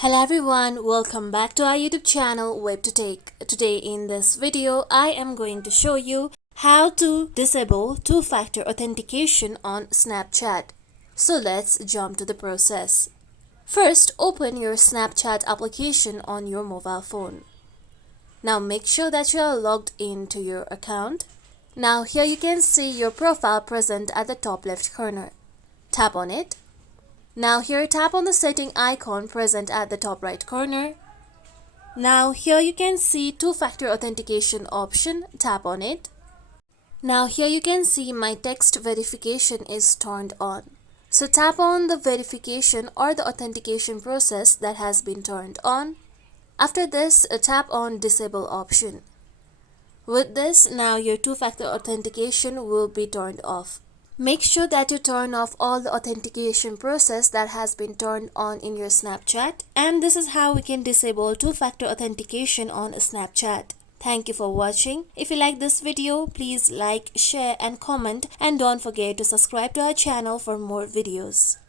Hello everyone, welcome back to our YouTube channel WebToTech. Today in this video, I am going to show you how to disable two-factor authentication on Snapchat. So let's jump to the process. First, open your Snapchat application on your mobile phone. Now make sure that you are logged into your account. Now here you can see your profile present at the top left corner. Tap on it. Now here tap on the setting icon present at the top right corner. Now here you can see two-factor authentication option, tap on it. Now here you can see my text verification is turned on. So tap on the verification or the authentication process that has been turned on. After this, tap on disable option. With this, now your two-factor authentication will be turned off. Make sure that you turn off all the authentication process that has been turned on in your Snapchat. And this is how we can disable two-factor authentication on Snapchat. Thank you for watching. If you like this video, please like, share and comment, and don't forget to subscribe to our channel for more videos.